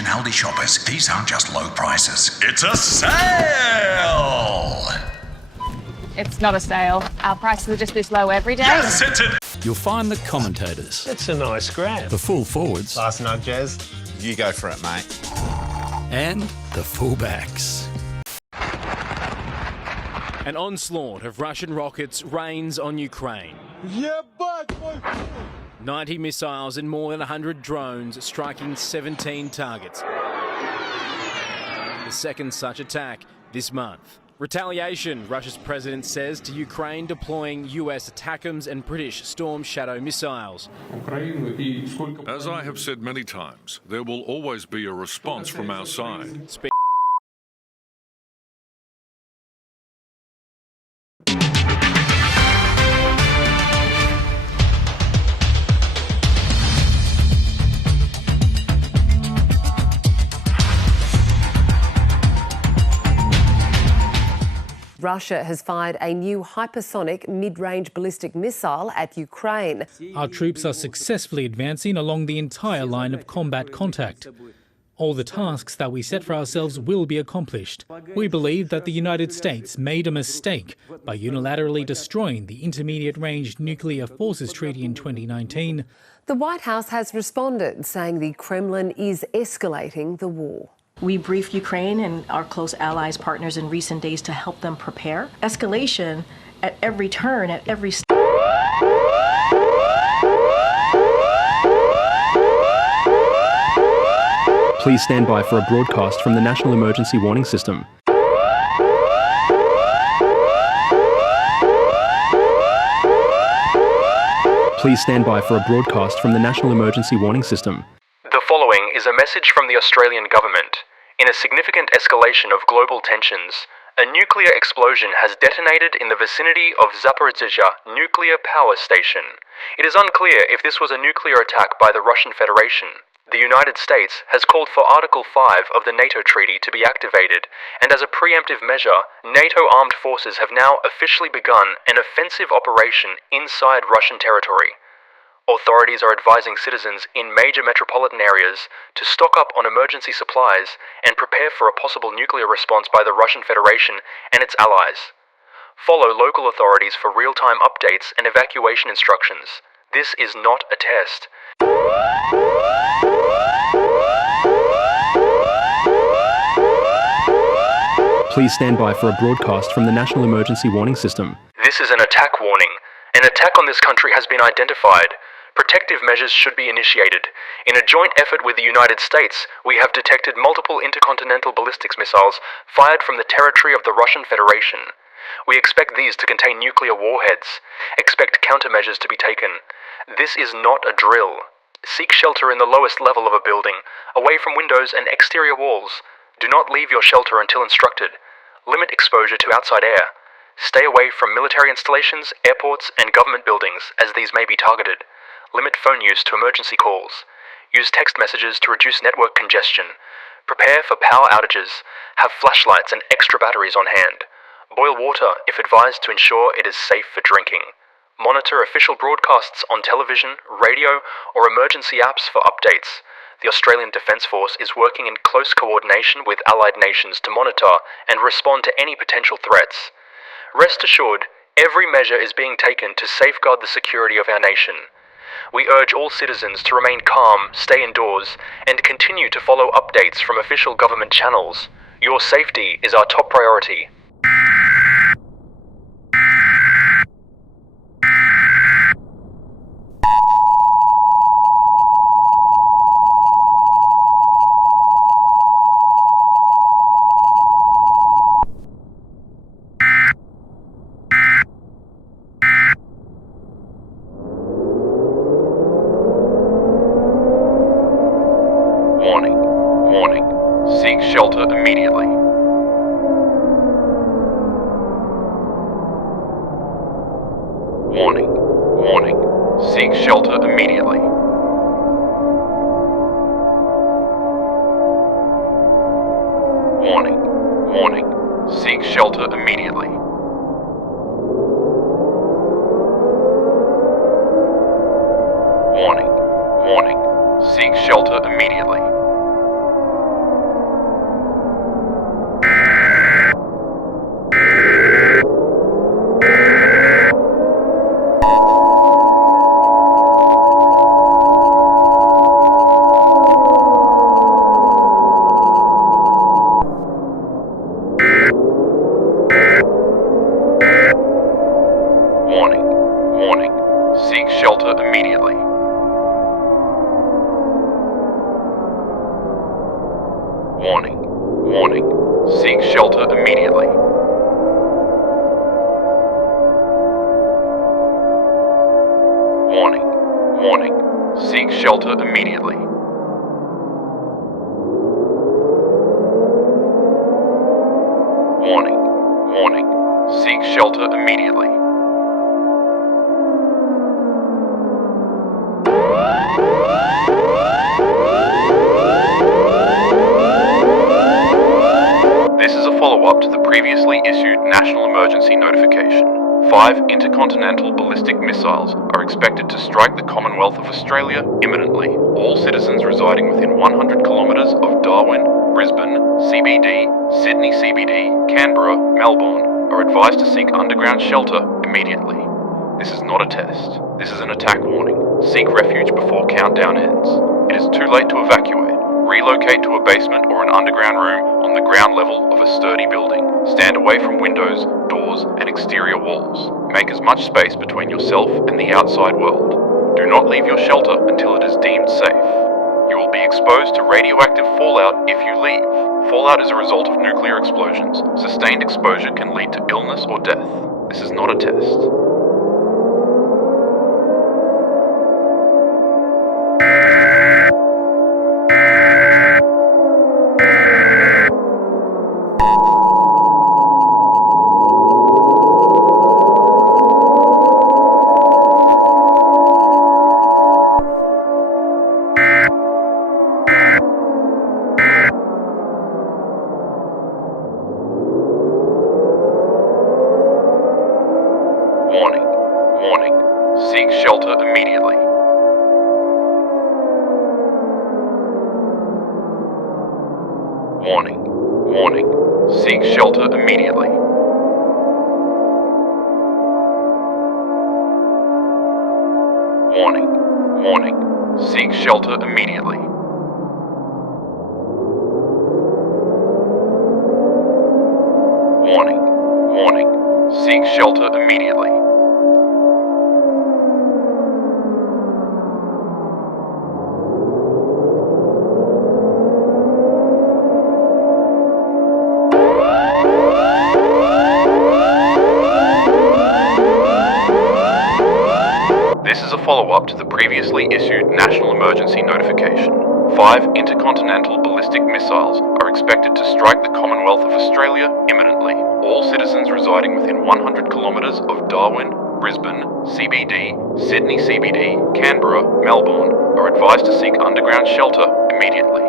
Attention Aldi shoppers, these aren't just low prices. It's a sale! It's not a sale. Our prices are just this low every day. Yes, it's a... You'll find the commentators. It's a nice grab. The full forwards. Last nug, Jez. You go for it, mate. And the fullbacks. An onslaught of Russian rockets rains on Ukraine. Yeah, but 90 missiles and more than 100 drones striking 17 targets. The second such attack this month. Retaliation, Russia's president says, to Ukraine deploying US ATACMS and British Storm Shadow missiles. As I have said many times, there will always be a response from our side. Russia has fired a new hypersonic mid-range ballistic missile at Ukraine. Our troops are successfully advancing along the entire line of combat contact. All the tasks that we set for ourselves will be accomplished. We believe that the United States made a mistake by unilaterally destroying the Intermediate-Range Nuclear Forces Treaty in 2019. The White House has responded, saying the Kremlin is escalating the war. We briefed Ukraine and our close allies, partners in recent days to help them prepare. Escalation at every turn, at every step. Please stand by for a broadcast from the National Emergency Warning System. Please stand by for a broadcast from the National Emergency Warning System. The following is a message from the Australian government. In a significant escalation of global tensions, a nuclear explosion has detonated in the vicinity of Zaporizhzhia nuclear power station. It is unclear if this was a nuclear attack by the Russian Federation. The United States has called for Article 5 of the NATO treaty to be activated, and as a preemptive measure, NATO armed forces have now officially begun an offensive operation inside Russian territory. Authorities are advising citizens in major metropolitan areas to stock up on emergency supplies and prepare for a possible nuclear response by the Russian Federation and its allies. Follow local authorities for real-time updates and evacuation instructions. This is not a test. Please stand by for a broadcast from the National Emergency Warning System. This is an attack warning. An attack on this country has been identified. Protective measures should be initiated. In a joint effort with the United States, we have detected multiple intercontinental ballistics missiles fired from the territory of the Russian Federation. We expect these to contain nuclear warheads. Expect countermeasures to be taken. This is not a drill. Seek shelter in the lowest level of a building, away from windows and exterior walls. Do not leave your shelter until instructed. Limit exposure to outside air. Stay away from military installations, airports, and government buildings, as these may be targeted. Limit phone use to emergency calls. Use text messages to reduce network congestion. Prepare for power outages. Have flashlights and extra batteries on hand. Boil water if advised to ensure it is safe for drinking. Monitor official broadcasts on television, radio, or emergency apps for updates. The Australian Defence Force is working in close coordination with allied nations to monitor and respond to any potential threats. Rest assured, every measure is being taken to safeguard the security of our nation. We urge all citizens to remain calm, stay indoors, and continue to follow updates from official government channels. Your safety is our top priority. Warning. Warning. Seek shelter immediately. Warning. Warning. Seek shelter immediately. Warning. Warning. Seek shelter immediately. Warning. Warning. Seek shelter immediately. Warning. Warning. Seek shelter immediately. Warning. Warning. Seek shelter immediately. Warning. Warning. Seek shelter immediately. This is a follow-up to the previously issued national emergency notification. 5 intercontinental ballistic missiles are expected to strike the Commonwealth of Australia imminently. All citizens residing within 100 kilometres of Darwin, Brisbane, CBD, Sydney CBD, Canberra, Melbourne are advised to seek underground shelter immediately. This is not a test. This is an attack warning. Seek refuge before countdown ends. It is too late to evacuate. Relocate to a basement or an underground room on the ground level of a sturdy building. Stand away from windows, doors, and exterior walls. Make as much space between yourself and the outside world. Do not leave your shelter until it is deemed safe. You will be exposed to radioactive fallout if you leave. Fallout is a result of nuclear explosions. Sustained exposure can lead to illness or death. This is not a test. Warning. Warning. Seek shelter immediately. Warning. Warning. Seek shelter immediately. Warning. Warning. Seek shelter immediately. Warning. Warning. Seek shelter immediately. This is a follow-up to the previously issued national emergency notification. 5 intercontinental ballistic missiles are expected to strike the Commonwealth of Australia imminently. All citizens residing within 100 kilometres of Darwin, Brisbane, CBD, Sydney CBD, Canberra, Melbourne are advised to seek underground shelter immediately.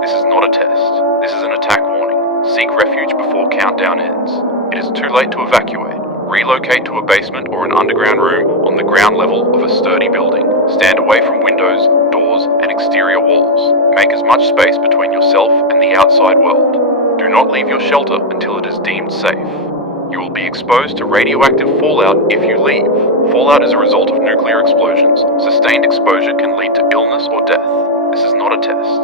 This is not a test. This is an attack warning. Seek refuge before countdown ends. It is too late to evacuate. Relocate to a basement or an underground room on the ground level of a sturdy building. Stand away from windows, doors, and exterior walls. Make as much space between yourself and the outside world. Do not leave your shelter until it is deemed safe. You will be exposed to radioactive fallout if you leave. Fallout is a result of nuclear explosions. Sustained exposure can lead to illness or death. This is not a test.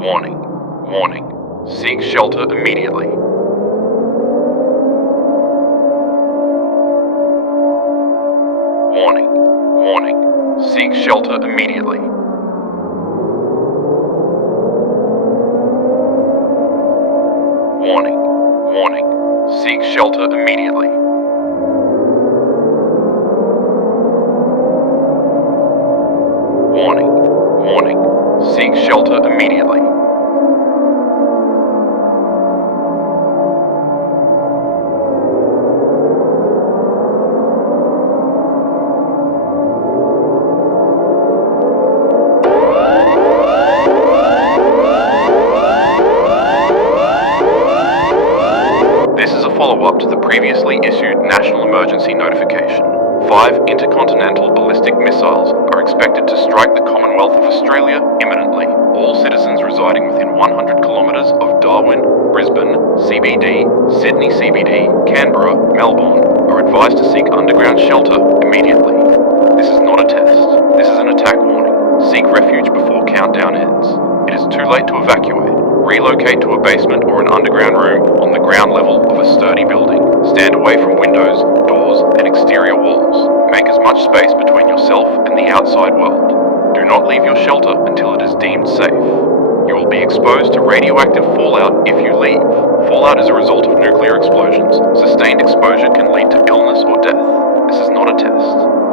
Warning. Warning. Seek shelter immediately. Warning. Warning. Seek shelter immediately. Warning. Warning. Seek shelter immediately. Warning. Warning. Seek shelter immediately. This is a follow-up to the previously issued national emergency notification. 5 intercontinental ballistic missiles are expected to strike the Commonwealth of Australia imminently. All citizens residing within 100 kilometres of Darwin, Brisbane, CBD, Sydney CBD, Canberra, Melbourne are advised to seek underground shelter immediately. This is not a test. This is an attack warning. Seek refuge before countdown ends. It is too late to evacuate. Relocate to a basement or an underground room on the ground level of a sturdy building. Stand away from windows, doors, and exterior walls. Make as much space between yourself and the outside world. Do not leave your shelter until it is deemed safe. You will be exposed to radioactive fallout if you leave. Fallout is a result of nuclear explosions. Sustained exposure can lead to illness or death. This is not a test.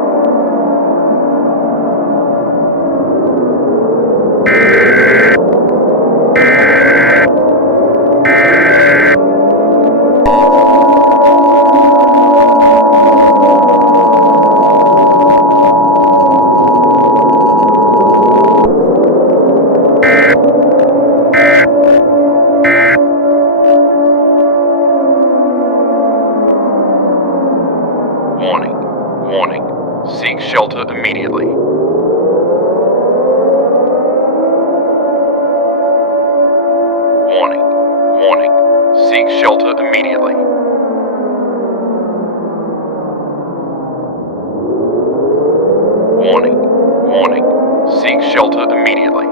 Warning, warning, seek shelter immediately. Warning, warning, seek shelter immediately. Warning, warning, seek shelter immediately.